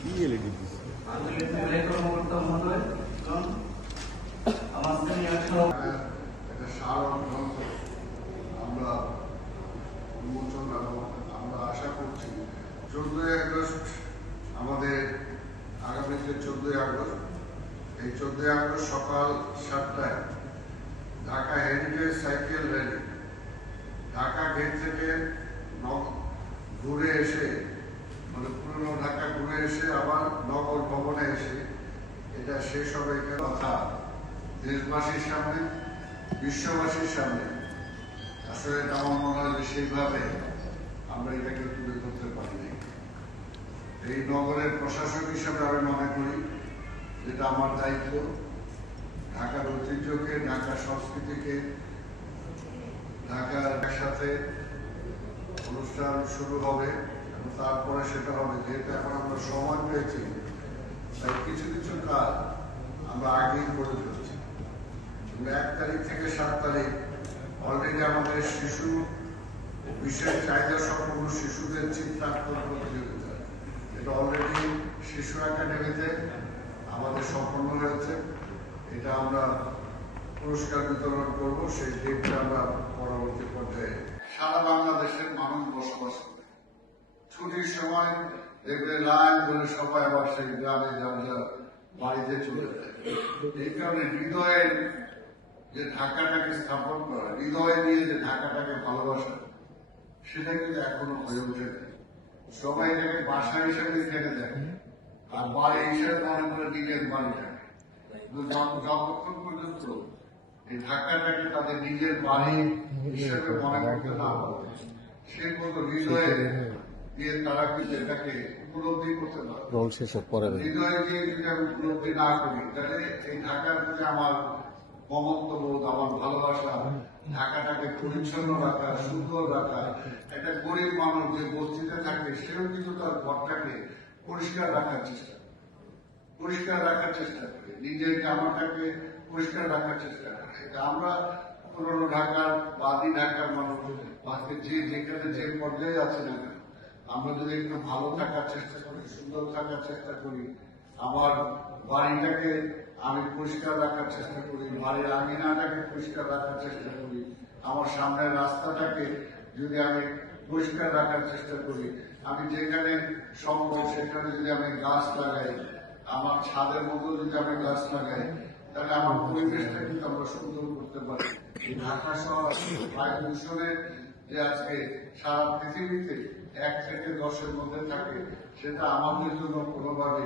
কি এলইডি দিচ্ছে? আমরা উন্মোচন আমরা আশা করছি 14ই আগস্ট আমাদের আগামীতে 14ই আগস্ট, এই 14ই আগস্ট সকাল 7টায় Dhaka heritage cycle rally Dhaka gate থেকে ঘুরে এসে মানে পুরনো ঢাকা ঘুরে এসে আবার নগর ভবনে এসে এটা শেষ হবে। কথা দেশবাসীর সামনে, বিশ্ববাসীর সামনে আসলে এটা আমার মনে হয় যে সেইভাবে আমরা এটাকে তুলে ধরতে পারিনি। এই নগরের প্রশাসক হিসাবে আমি মনে করি যেটা আমার দায়িত্ব, ঢাকার ঐতিহ্যকে, ঢাকার সংস্কৃতিকে, ঢাকার সাথে অনুষ্ঠান শুরু হবে এবং তারপরে সেটা হবে। যেহেতু এখন আমরা সময় পেয়েছি তাই কিছু কিছু কাজ আমরা আগেই করে ফেলছি। 1 তারিখ থেকে 7 তারিখ অলরেডি আমাদের শিশু বিশেষ চাহিদা সম্পন্ন শিশুদের চিত্রাঙ্কন প্রতিযোগিতা, এটা অলরেডি শিশু একাডেমিতে আমাদের সম্পন্ন হয়েছে। এটা আমরা পুরস্কার বিতরণ করব, সেই ডেটটা আমরা পরবর্তী পর্যায়ে। সারা বাংলাদেশের মানুষ বসবাস করে, ছুটির সময় দেখবে লাইন বলে সবাই আবার সেই গ্রামে যার বাড়িতে চলে যায়। এই কারণে হৃদয়ের যে ঢাকাটাকে স্থাপন করা, হৃদয় নিয়ে যে ঢাকাটাকে ভালোবাসা, সেটা কিন্তু এখনো হয়ে ওঠে। সবাই এটাকে বাসা হিসেবে থেকে দেখে আর বাড়ি হিসেবে মনে করে নিজের বাড়িটাকে, যতক্ষণ পর্যন্ত এই ঢাকাটাকে তাদের নিজের বাড়ি হিসেবে মনে করতে না পারে সে মতো হৃদয়ে দিয়ে তারা কিন্তু এটাকে উপলব্ধি করতে পারে। হৃদয়ে দিয়ে যদি আমি উপলব্ধি না করি তাহলে এই ঢাকার প্রতি আমার মমত্ববোধ, আমার ভালোবাসা, ঢাকাটাকে পরিচ্ছন্ন রাখা, সুন্দর রাখা, একটা গরিব মানুষ যে বস্তিতে থাকে সেও কিন্তু তার ঘরটাকে পরিষ্কার রাখার চেষ্টা করে, নিজের জামাটাকে পরিষ্কার রাখার চেষ্টা করে। আমরা পুরোনো ঢাকার বাদী ঢাকার মানুষ আজকে যে যেখানে যে পর্যায়ে আছে না কেন, আমরা যদি একটু ভালো থাকার চেষ্টা করি, সুন্দর থাকার চেষ্টা করি, আমার বাড়িটাকে আমি পরিষ্কার রাখার চেষ্টা করি, বাড়ির আঙিনাটাকে পরিষ্কার রাখার চেষ্টা করি, আমার সামনের রাস্তাটাকে যদি আমি পরিষ্কার রাখার চেষ্টা করি, আমি যেখানে সম্ভব সেখানে যদি আমি গাছ লাগাই, আমার ছাদের মতো যদি আমি গাছ লাগাই, তাহলে আমার পরিবেশটা কিন্তু আমরা সুন্দর করতে পারি। ঢাকা শহর বায়ু দূষণের যে আজকে সারা পৃথিবীতে 1 থেকে 10-এর মধ্যে থাকে, সেটা আমাদের জন্য কোনোভাবে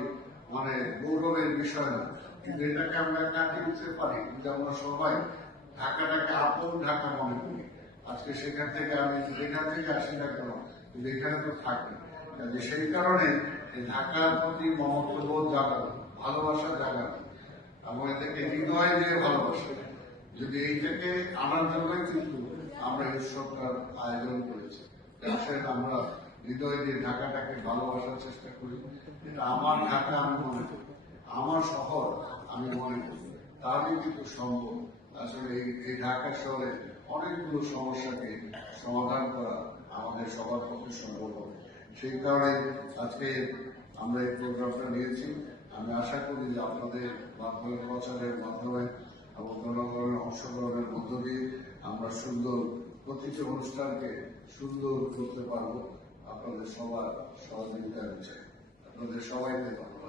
মানে গৌরবের বিষয় না, কিন্তু এটাকে আমরা কাটিয়ে উঠতে পারি যদি আমরা সবাই ঢাকাটাকে আপন ঢাকা মনে করি। আজকে সেখান থেকে আমি যেখান থেকে আসি না কেন, কিন্তু এখানে তো থাকি, সেই কারণে এই ঢাকার প্রতি মমত্ববোধ জাগানো, ভালোবাসা জাগানো এবং এটাকে হৃদয় দিয়ে ভালোবাসা, যদি এইটাকে আনার জন্যই কিন্তু আমরা এই উৎসবটার আয়োজন করেছি। আসলে আমরা হৃদয় দিয়ে ঢাকাটাকে ভালোবাসার চেষ্টা করি। এটা আমার ঢাকা আমি মনে করি, আমার শহর আমি মনে করি, তাহলেই কিন্তু সম্ভব। আসলে এই ঢাকা শহরে অনেকগুলো সমস্যাকে সমাধান করা আমাদের সবার পক্ষে সম্ভব হবে। সেই কারণে আজকে আমরা এই প্রোগ্রামটা নিয়েছি। আমি আশা করি যে আপনাদের মাধ্যমে, প্রচারের মাধ্যমে এবং জনগণের অংশগ্রহণের মধ্য দিয়ে আমরা সুন্দর প্রতিটি অনুষ্ঠানকে সুন্দর করতে পারবো। আপনাদের সবার সহযোগিতা চাই। আপনাদের সবাইকে ধন্যবাদ।